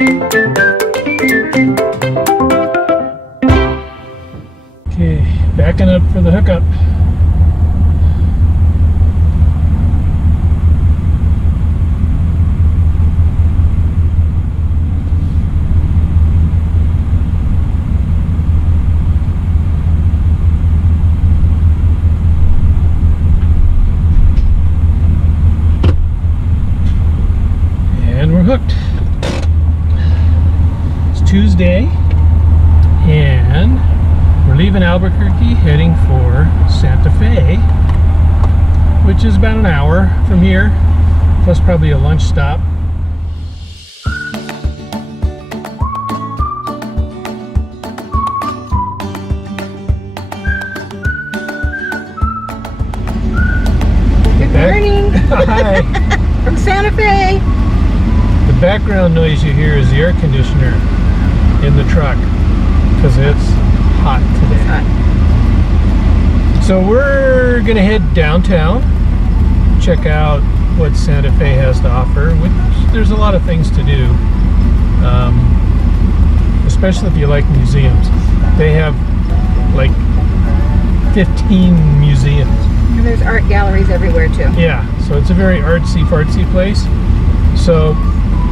Okay, backing up for the hookup. And we're hooked. It's Tuesday, and we're leaving Albuquerque, heading for Santa Fe, which is about an hour from here, plus probably a lunch stop. Good morning. Hi. From Santa Fe. The background noise you hear is the air conditioner in the truck because it's hot today. It's hot. So we're gonna head downtown, check out what Santa Fe has to offer, which there's a lot of things to do, especially if you like museums. They have like 15 museums. And there's art galleries everywhere too. Yeah, so it's a very artsy fartsy place. So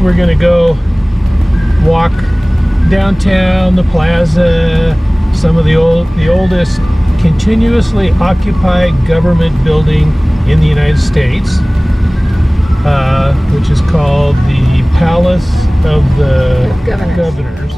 we're gonna go walk downtown, the plaza, some of the oldest continuously occupied government building in the United States, which is called the Palace of the Governors.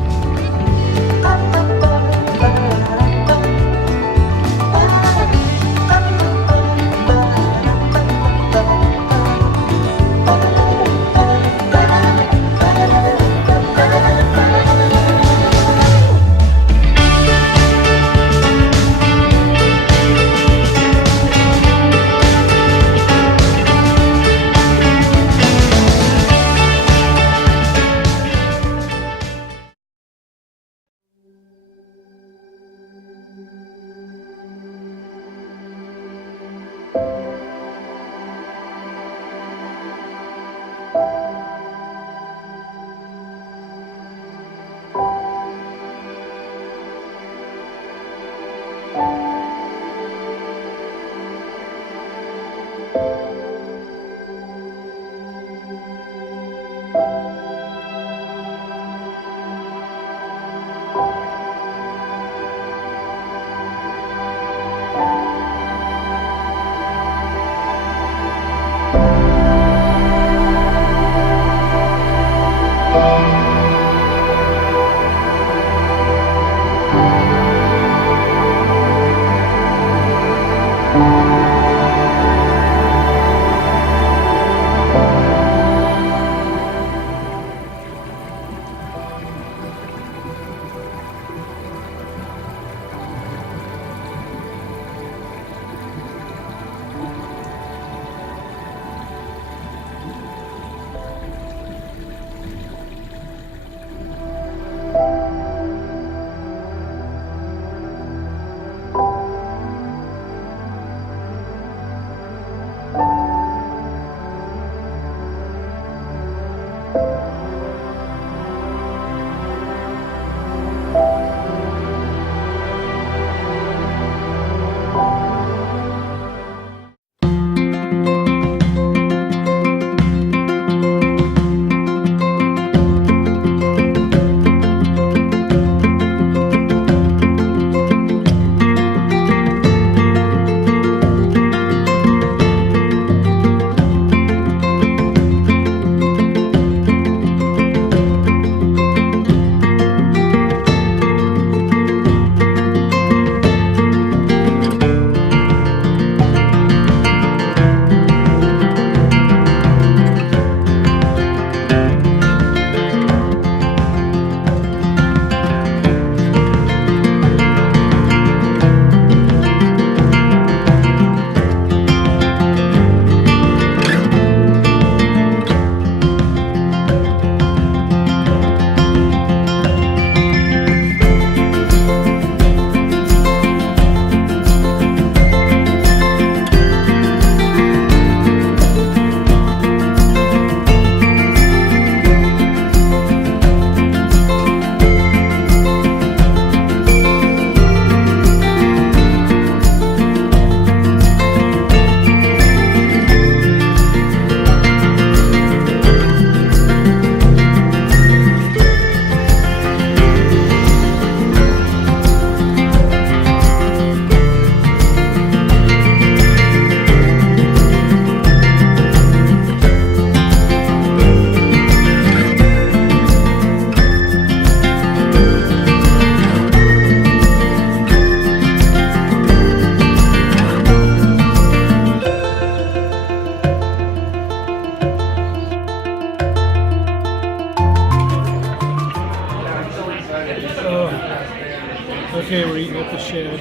Okay, we're eating at the shed.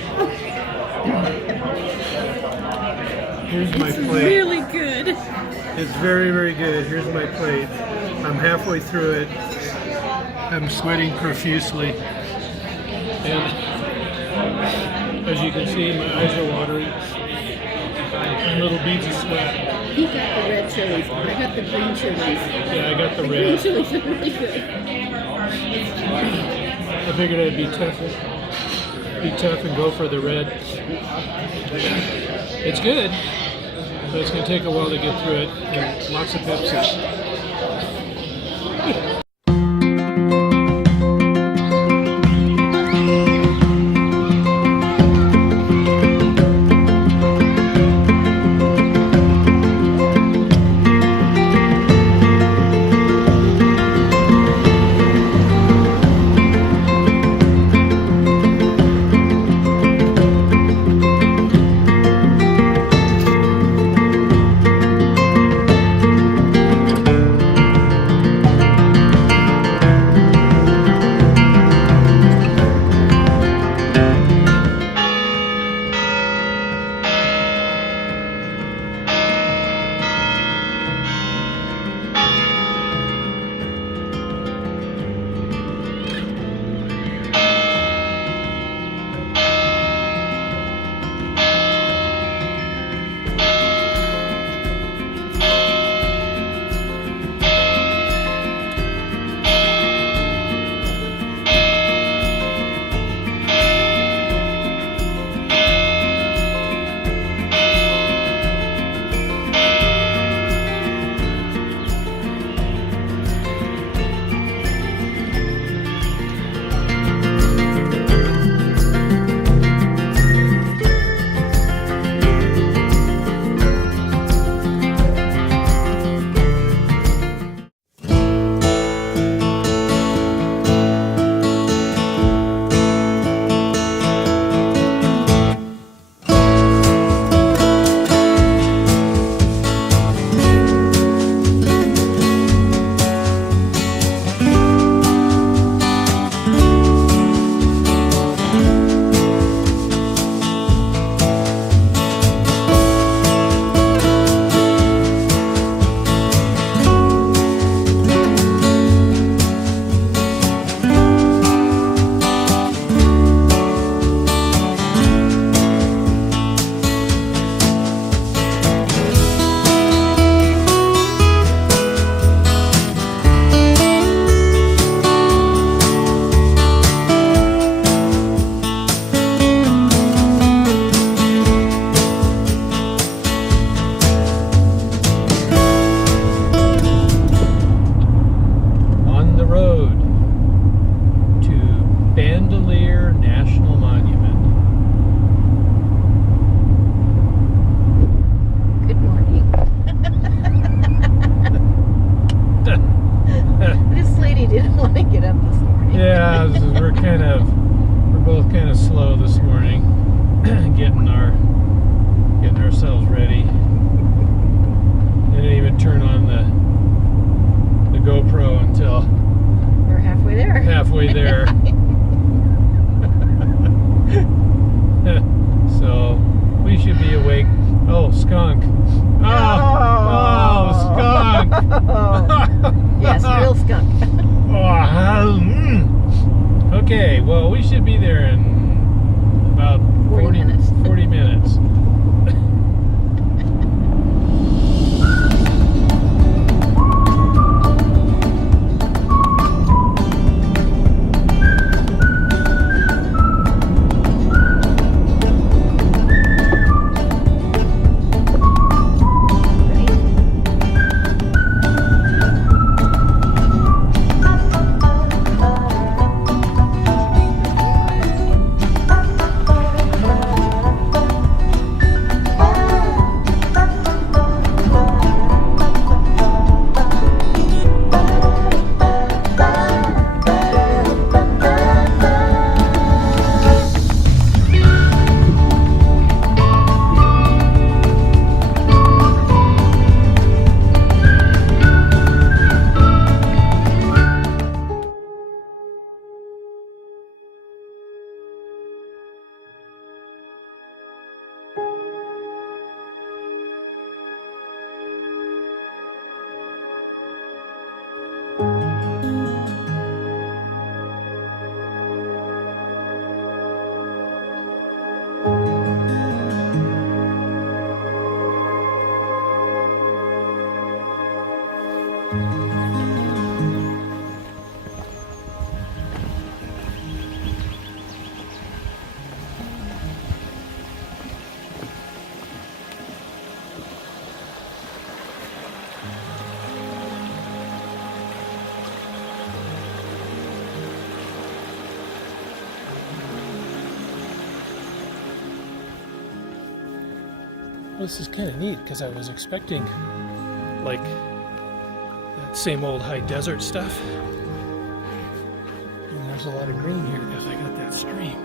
Here's my plate. Really good. It's very, very good. Here's my plate. I'm halfway through it. I'm sweating profusely. And as you can see, my eyes are watering. And little beads of sweat. He got the red chilies. I got the green chilies. Yeah, I got the Green red. chilies are really good. I figured I'd be tough and go for the red. It's good, but it's going to take a while to get through it. And lots of Pepsi. Bandelier National Monument. Good morning. This lady didn't want to get up this morning. Yeah, we're both kind of slow this morning, getting ourselves ready. Didn't even turn on the GoPro until We're halfway there. halfway there. So we should be awake. Oh, skunk. Oh, skunk. Yes, real skunk. Okay, well, we should be there in about 40 minutes. 40 minutes. Well, this is kind of neat because I was expecting like that same old high desert stuff. And there's a lot of green here because I got that stream.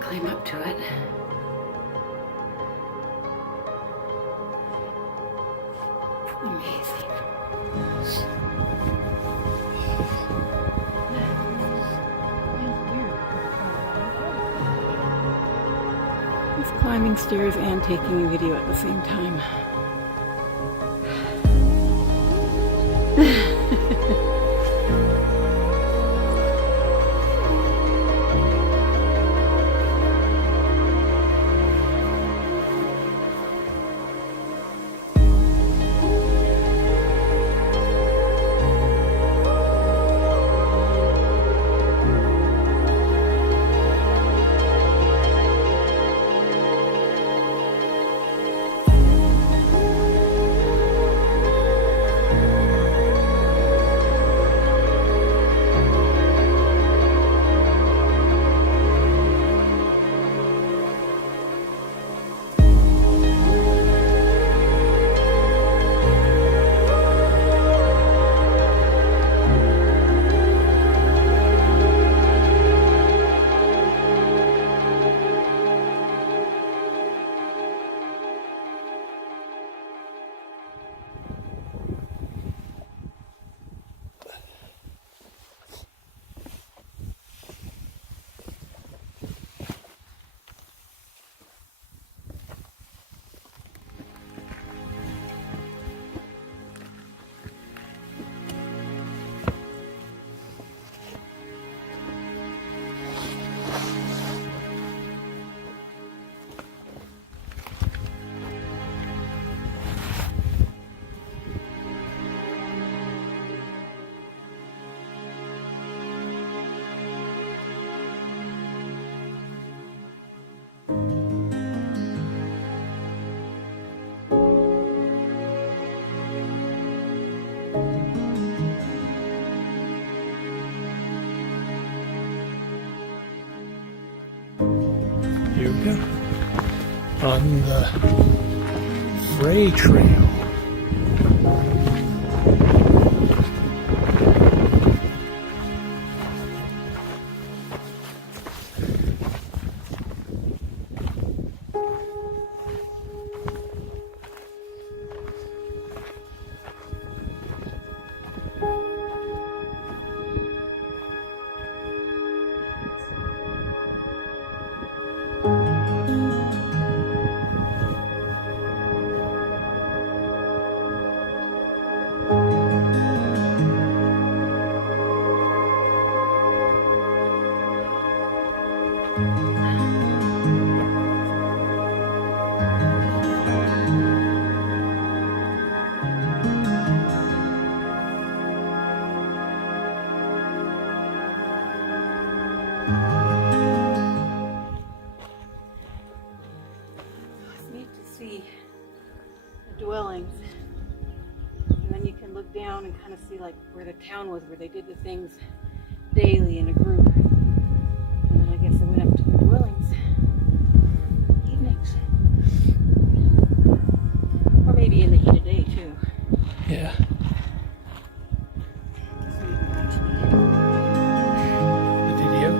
Climb up to it. Amazing. He's climbing stairs and taking a video at the same time. Here we go. on the Fray Trail. It's neat to see the dwellings, and then you can look down and kind of see like where the town was, where they did the things daily in a group. And then I guess they went up to the dwellings evenings, or maybe in the heat of day too. Yeah. So you can actually The video.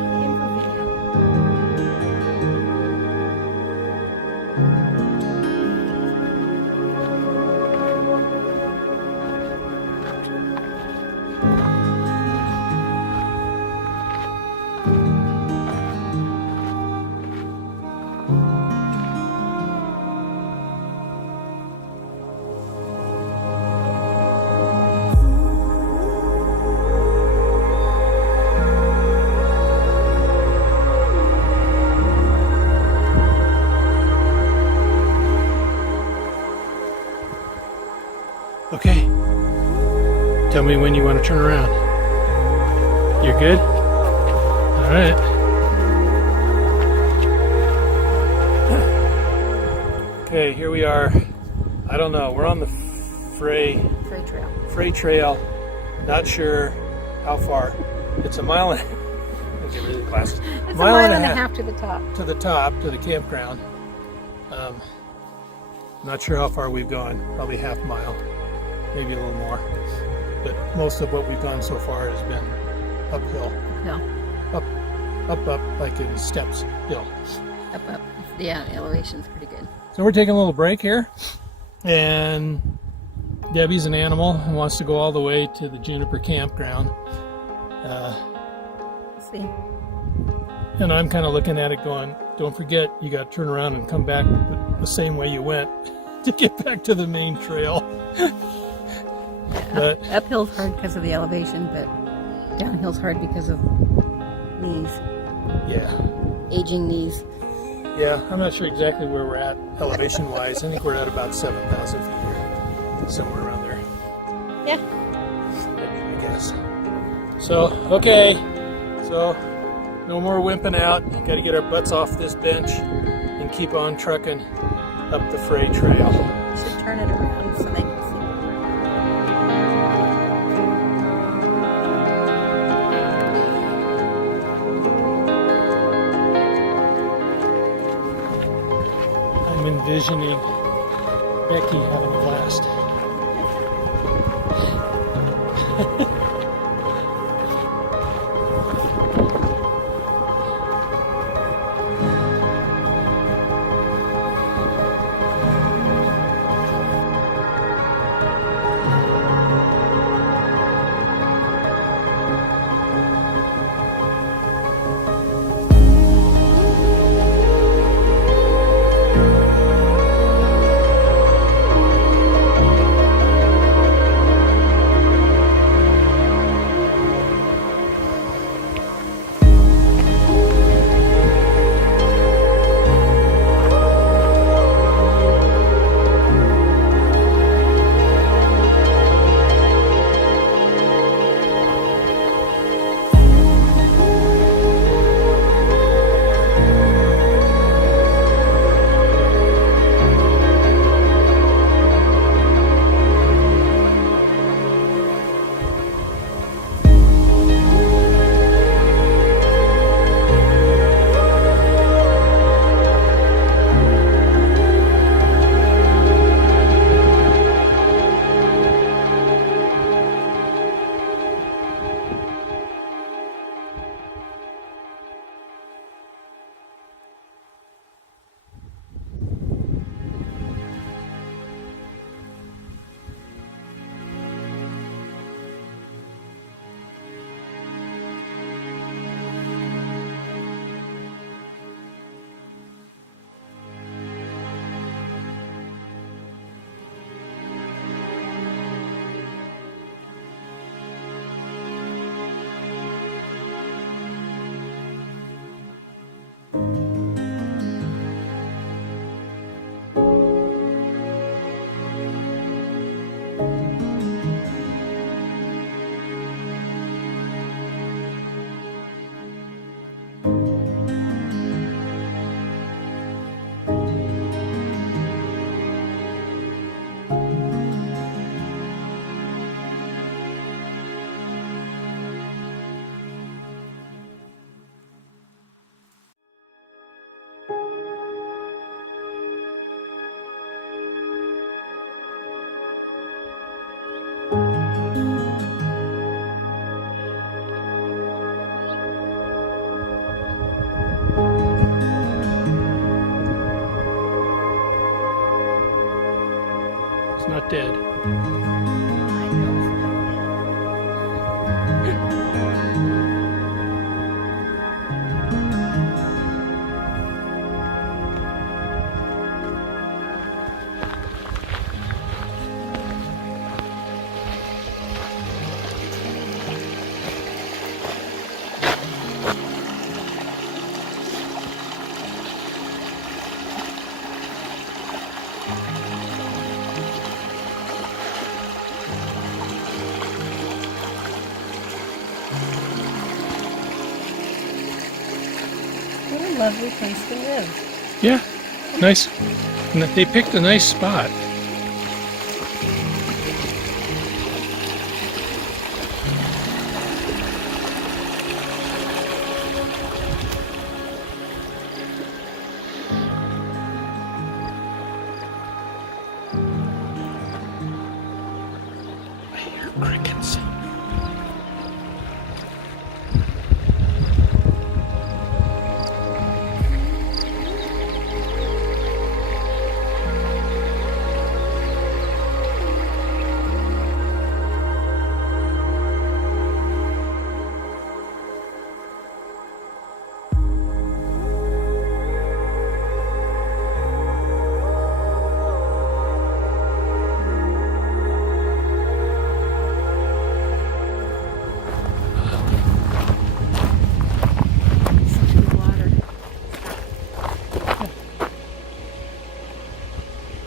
info video. Okay. Tell me when you want to turn around. You're good? All right. Okay, here we are. I don't know. We're on the Fray Trail. Fray Trail. Not sure how far. It's a mile and I'll get rid of the glasses. It's a mile and a half to the top. To the top, to the campground. Not sure how far we've gone. Probably half mile, maybe a little more. But most of what we've gone so far has been uphill. No. Up, like in steps, hill. Up. Yeah, the elevation's pretty good. So we're taking a little break here. And Debbie's an animal and wants to go all the way to the Juniper campground. See. And I'm kind of looking at it going, don't forget, you got to turn around and come back the same way you went to get back to the main trail. But Uphill's hard because of the elevation, but downhill's hard because of knees, yeah, aging knees. yeah, I'm not sure exactly where we're at elevation-wise. I think we're at about 7,000 feet here, somewhere around there. Yeah. I guess. So, okay, so no more wimping out. Got to get our butts off this bench and keep on trucking up the Fray Trail. Should turn it around so they can see where I'm envisioning Becky having a blast. dead. What a lovely place to live. Yeah, nice. They picked a nice spot. I hear crickets.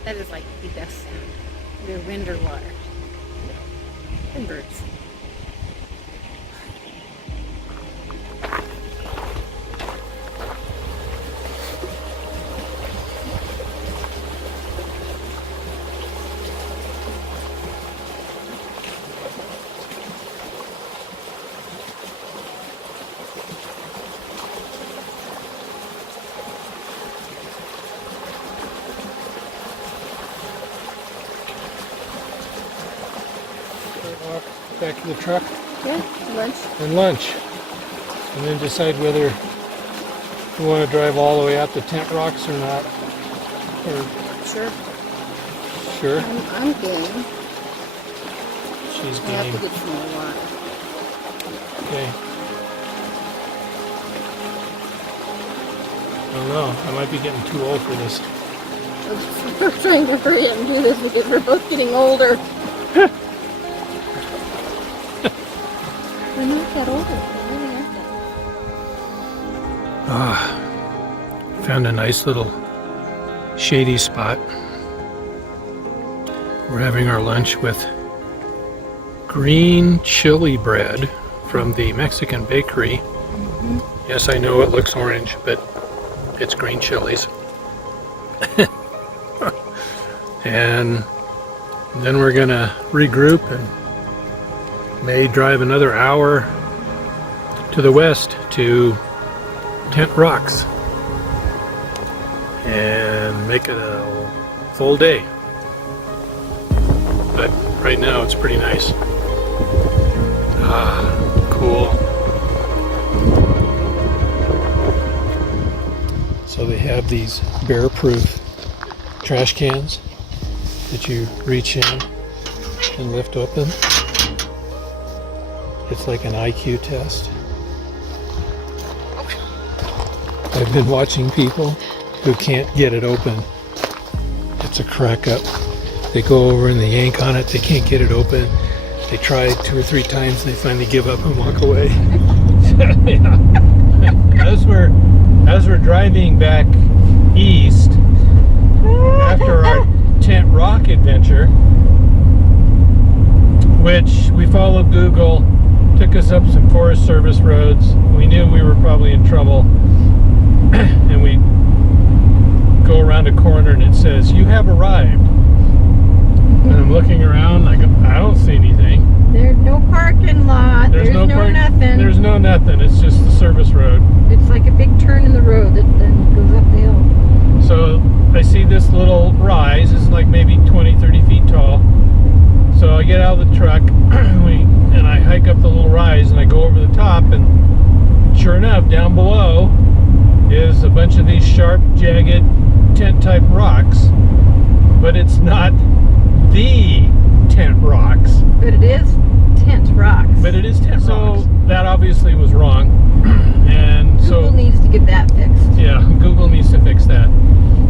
That is like the best sound. Either wind or water. And birds. Walk back to the truck Yeah, lunch. and lunch, and then decide whether we want to drive all the way out to Tent Rocks or not. Or Sure. sure, I'm game. she's I have to game. get some more water. Okay. I don't know. I might be getting too old for this. We're trying to hurry up and do this because we're both getting older. We're not that older. We're really not that. Found a nice little shady spot. We're having our lunch with green chili bread from the Mexican bakery. Yes, I know it looks orange, but it's green chilies. And then we're gonna regroup and may drive another hour to the west to Tent Rocks and make it a full day. But right now it's pretty nice. Cool. So they have these bear-proof trash cans that you reach in and lift open. It's like an IQ test. I've been watching people who can't get it open. It's a crack up. They go over and they yank on it. They can't get it open. They try 2 or 3 times. They finally give up and walk away. As we're driving back east after our Tent Rock adventure, which we followed Google, took us up some Forest Service roads. We knew we were probably in trouble, and we go around a corner and it says, "You have arrived." And I'm looking around, I go, I don't see anything. There's no parking lot. There's no nothing. There's no nothing. It's just the service road. It's like a big turn in the road that then goes up the hill. So I see this little rise. It's like maybe 20, 30 feet tall. So I get out of the truck and I hike up the little rise and I go over the top, and sure enough, down below is a bunch of these sharp, jagged, tent-type rocks. But it's not the Tent Rocks. But it is Tent Rocks. But it is Tent So Rocks. That obviously was wrong. And Google so, needs to get that fixed. yeah, Google needs to fix that.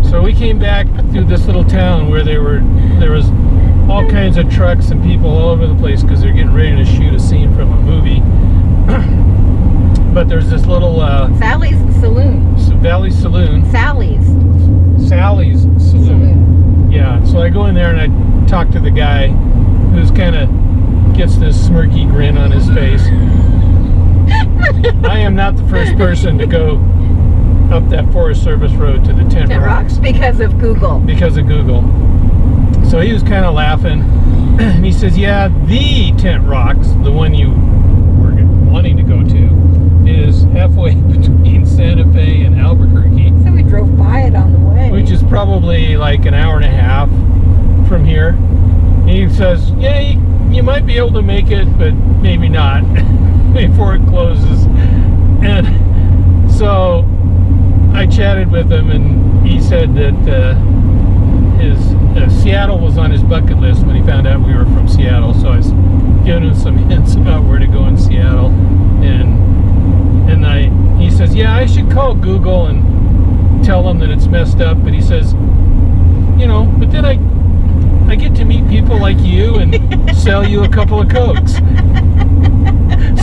So we came back through this little town where there was all kinds of trucks and people all over the place because they're getting ready to shoot a scene from a movie. But there's this little Sally's Saloon. Valley Saloon. Sally's Sally's Saloon. Yeah, so I go in there and I talk to the guy who's kind of gets this smirky grin on his face. I am not the first person to go up that Forest Service road to the Tent Rocks because of Google. because of Google. So he was kind of laughing, and he says, yeah, the Tent Rocks, the one you were wanting to go to, is halfway between Santa Fe and Albuquerque, So we drove by it on the way. which is probably like an hour and a half from here. And he says, yeah, you might be able to make it, but maybe not before it closes. And so I chatted with him, and he said that his Seattle was on his bucket list when he found out we were from Seattle. So I was giving him some hints about where to go in Seattle, and he says, yeah, I should call Google and tell them that it's messed up. But he says, you know, but then I get to meet people like you and sell you a couple of Cokes.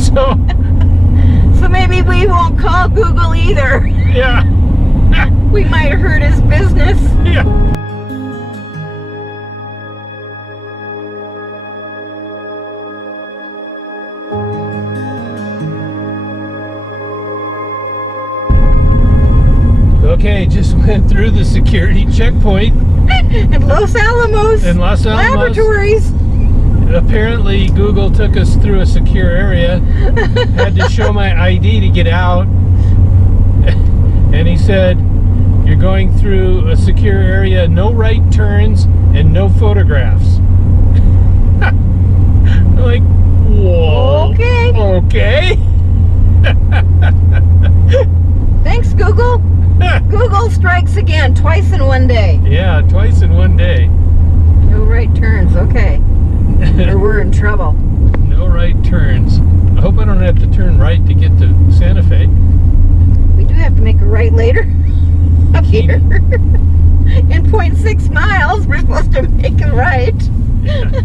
So maybe we won't call Google either. yeah. We might have hurt his business. Yeah. Okay, just went through the security checkpoint In Los Alamos. in Los Alamos. Laboratories. Apparently, Google took us through a secure area. Had to show my ID to get out. And he said, you're going through a secure area, no right turns, and no photographs. I'm like, whoa. Okay. Okay. Thanks, Google. Google strikes again, twice in one day. Yeah, twice in one day. No right turns, okay. Or we're in trouble. No right turns. I hope I don't have to turn right to get to Santa Fe. We do have to make a right later. Up here. In 0.6 miles, we're supposed to make a right. Yeah.